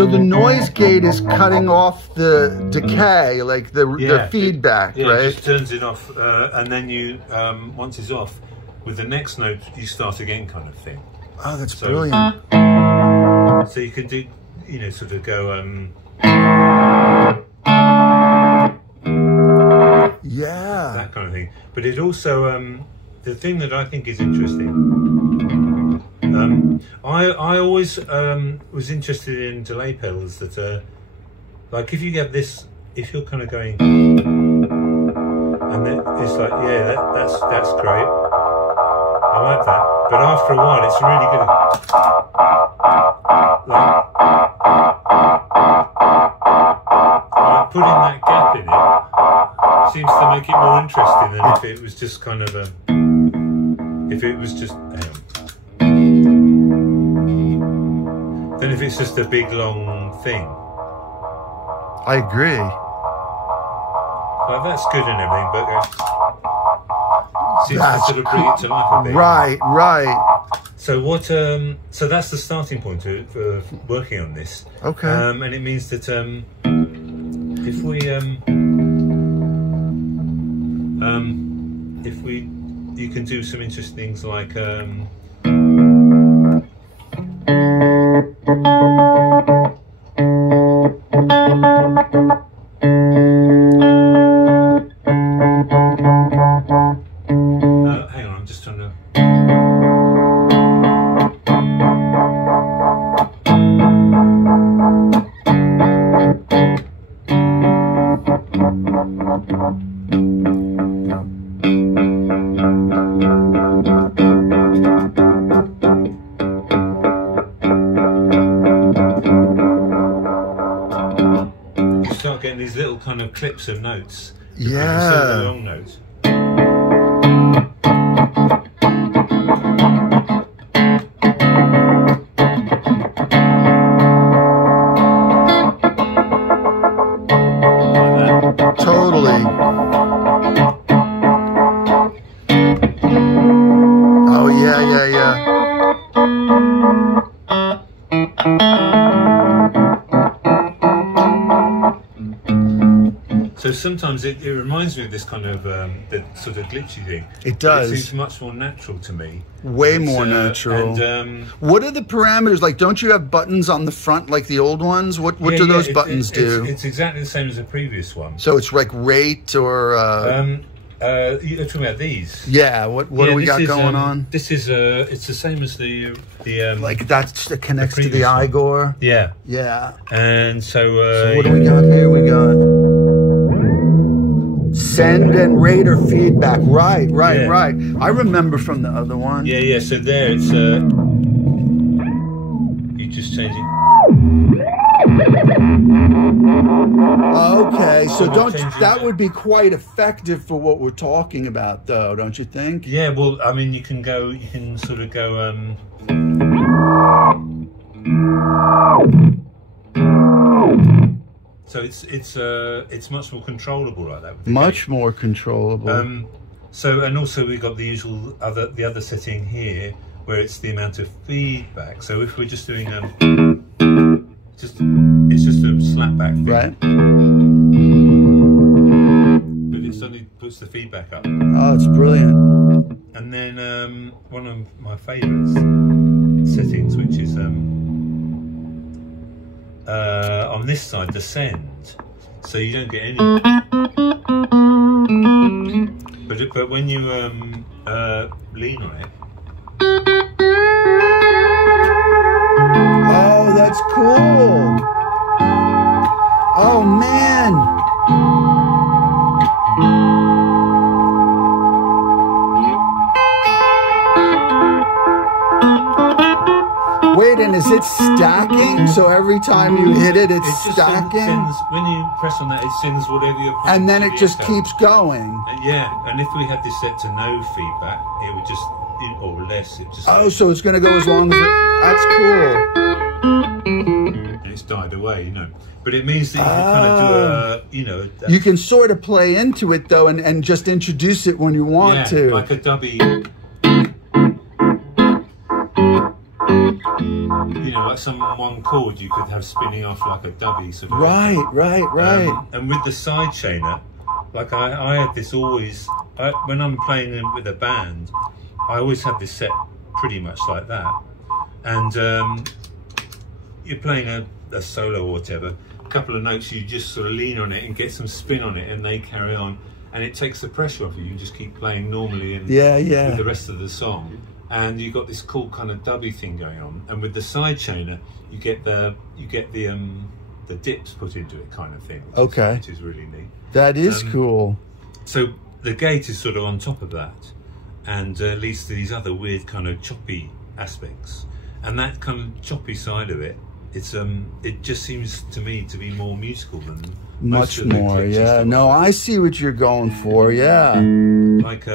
So the noise gate is cutting off the decay, like the feedback, right? It just turns it off, and then you, once it's off, with the next note, you start again kind of thing. Oh, that's brilliant. So you can do, you know, sort of go, yeah. That kind of thing. But it also, the thing that I think is interesting, I always was interested in delay pedals that, like if you get this, if you're kind of going, and then it's like, yeah, that's great. I like that. But after a while, it's really good. Like putting that gap in it seems to make it more interesting than if it was just kind of a. If it was just. Then if it's just a big long thing. I agree. Well, that's good and everything, but seems to sort of bring it to life a bit. Right. So what? So that's the starting point for working on this. Okay. And it means that if we, you can do some interesting things like. Hang on, I'm just trying to. You start getting these little kind of clips of notes. Yeah. Instead of the long notes. Totally. Oh yeah. So sometimes it reminds me of this kind of the sort of glitchy thing. It does. It seems much more natural to me. Way more natural. And, what are the parameters like? Don't you have buttons on the front like the old ones? What do those buttons do? It's exactly the same as the previous one. So it's like rate or. You're talking about these. Yeah. What do we got going on? This is it's the same as the like that connects to the Igor. Yeah. Yeah. And so. So what do we got here? We got. Send and rate or feedback. Right. I remember from the other one. Yeah. So there it's you just change it. Okay, so that would be quite effective for what we're talking about, though, don't you think? Yeah. Well, I mean, you can sort of go. So it's much more controllable like that. Much more controllable. So and also we've got the usual the other setting here where it's the amount of feedback. So if we're just doing it's just a slap back thing. Right. But it suddenly puts the feedback up. Oh, it's brilliant. And then one of my favourites settings, which is on this side, the send, so you don't get any. But when you lean on it. Oh, that's cool. Oh man. Wait, and is it stacking? So every time you hit it, it's stacking? When you press on that, it sends whatever you're pressing. And then it just keeps going. Yeah, and if we had this set to no feedback, it would just, or less, it just... Oh, so it's going to go as long as it... That's cool. And it's died away, you know. But it means that you can kind of do a, you know... You can sort of play into it, though, and just introduce it when you want to. Like a dubby... you know, like some one chord you could have spinning off like a dubby sort of. Right. And with the side chainer, like I had this always, when I'm playing with a band, I always have this set pretty much like that. And you're playing a solo or whatever, a couple of notes, you just sort of lean on it and get some spin on it, and they carry on, and it takes the pressure off you. You just keep playing normally and with the rest of the song, and you've got this cool kind of dubby thing going on. And with the side chainer, you get the dips put into it, kind of thing. Which is really neat. That is cool. So the gate is sort of on top of that, and leads to these other weird kind of choppy aspects. And that kind of choppy side of it, it just seems to me to be more musical than much more. Yeah, no, I see what you're going for. Yeah, like